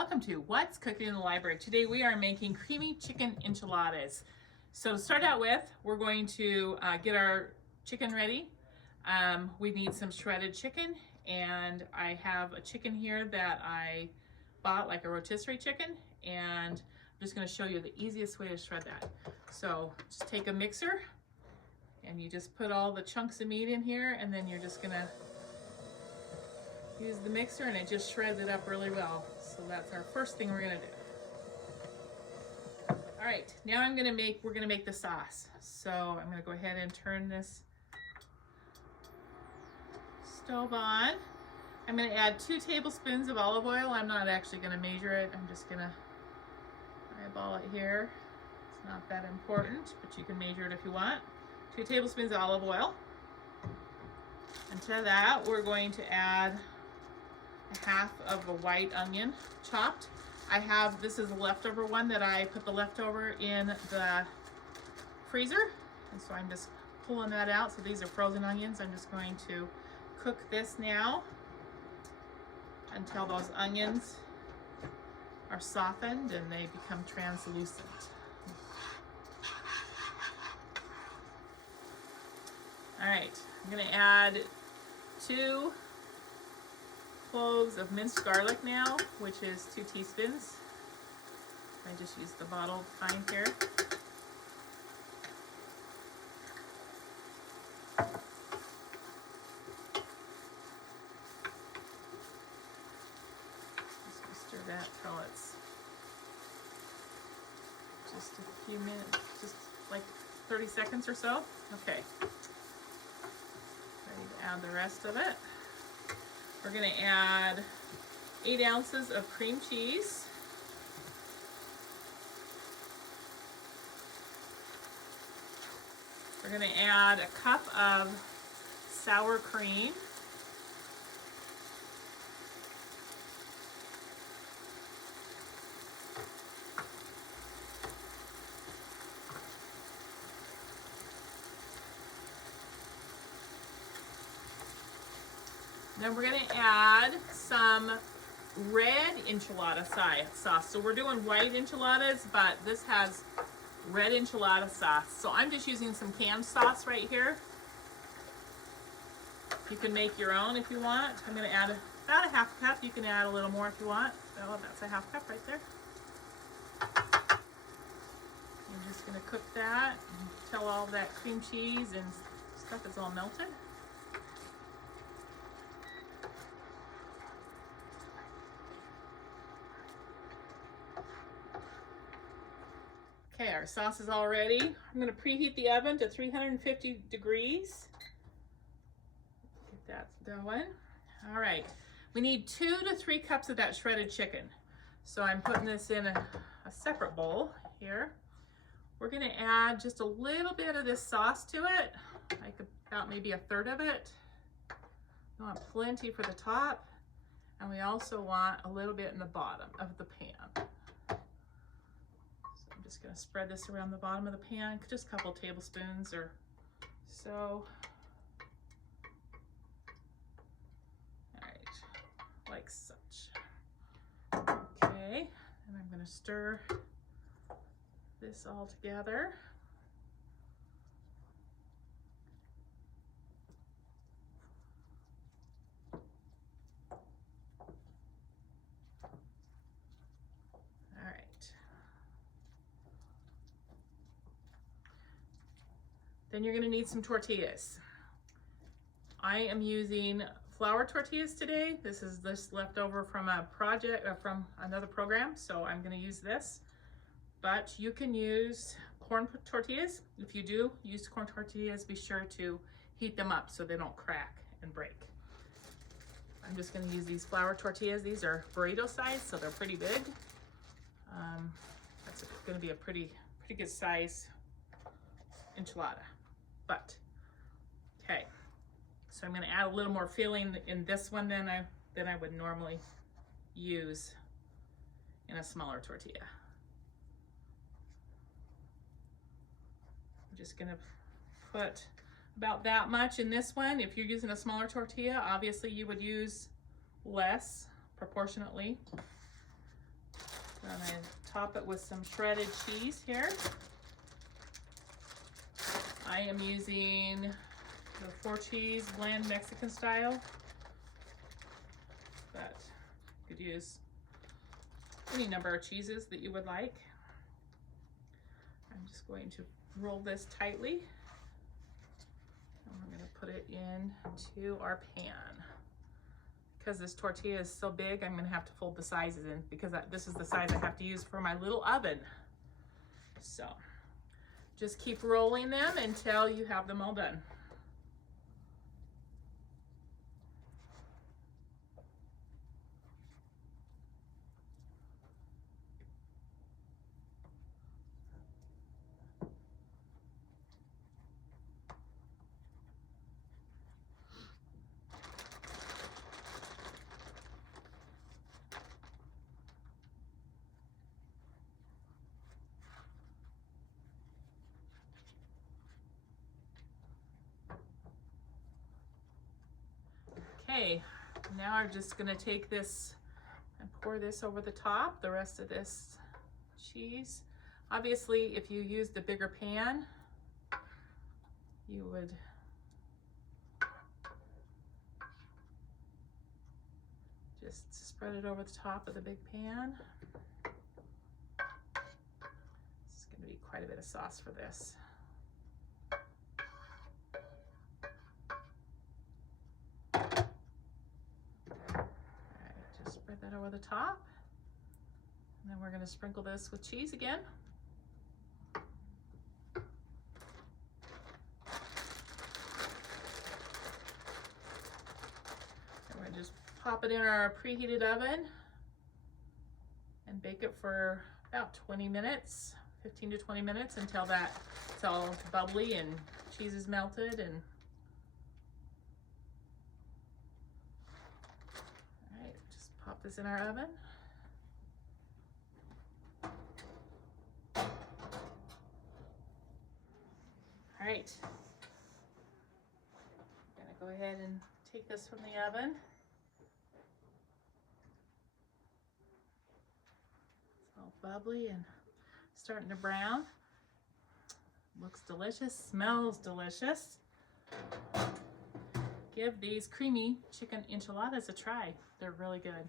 Welcome to What's Cooking in the Library. Today we are making creamy chicken enchiladas. So to start out with, we're going to get our chicken ready. We need some shredded chicken, and I have a chicken here that I bought, like a rotisserie chicken, and I'm just going to show you the easiest way to shred that. So just take a mixer and you just put all the chunks of meat in here, and then you're just going to use the mixer and it just shreds it up really well. So that's our first thing we're gonna do. All right, now we're gonna make the sauce. So I'm gonna go ahead and turn this stove on. I'm gonna add 2 tablespoons of olive oil. I'm not actually gonna measure it. I'm just gonna eyeball it here. It's not that important, but you can measure it if you want. 2 tablespoons of olive oil. And to that, we're going to add half of a white onion chopped. This is a leftover one that I put the leftover in the freezer, and so I'm just pulling that out. So these are frozen onions. I'm just going to cook this now until those onions are softened and they become translucent. All right, I'm gonna add 2 cloves of minced garlic now, which is 2 teaspoons. I just used the bottled kind here. Just stir that till it's just a few minutes, just like 30 seconds or so. Okay, ready to add the rest of it. We're going to add 8 ounces of cream cheese. We're going to add a cup of sour cream. Then we're going to add some red enchilada sauce. So we're doing white enchiladas, but this has red enchilada sauce. So I'm just using some canned sauce right here. You can make your own if you want. I'm going to add about a half cup. You can add a little more if you want. Oh, that's a half cup right there. I'm just going to cook that until all that cream cheese and stuff is all melted. Okay, our sauce is all ready. I'm going to preheat the oven to 350 degrees. Get that going. All right, we need 2 to 3 cups of that shredded chicken. So I'm putting this in a separate bowl here. We're going to add just a little bit of this sauce to it, like about maybe 1/3 of it. We want plenty for the top, and we also want a little bit in the bottom of the pan. Just going to spread this around the bottom of the pan, just a couple tablespoons or so. All right, like such. Okay, and I'm going to stir this all together. Then you're going to need some tortillas. I am using flour tortillas today. This is leftover from a project from another program, so I'm going to use this. But you can use corn tortillas. If you do use corn tortillas, be sure to heat them up so they don't crack and break. I'm just going to use these flour tortillas. These are burrito size, so they're pretty big. That's going to be a pretty good size enchilada. But okay, so I'm going to add a little more filling in this one than I would normally use in a smaller tortilla. I'm just going to put about that much in this one. If you're using a smaller tortilla, obviously you would use less proportionately. I'm going to top it with some shredded cheese here. I am using the 4 cheese blend Mexican style, but you could use any number of cheeses that you would like. I'm just going to roll this tightly, and we're going to put it into our pan. Because this tortilla is so big, I'm going to have to fold the sizes in, because this is the size I have to use for my little oven. So just keep rolling them until you have them all done. Okay, now I'm just gonna take this and pour this over the top, the rest of this cheese. Obviously, if you used a bigger pan, you would just spread it over the top of the big pan. This is gonna be quite a bit of sauce for this. Spread that over the top, and then we're going to sprinkle this with cheese again. And we're going to just pop it in our preheated oven and bake it for about 20 minutes, 15 to 20 minutes, until it's all bubbly and cheese is melted. And pop this in our oven. All right, I'm gonna go ahead and take this from the oven. It's all bubbly and starting to brown. Looks delicious, smells delicious. Give these creamy chicken enchiladas a try. They're really good.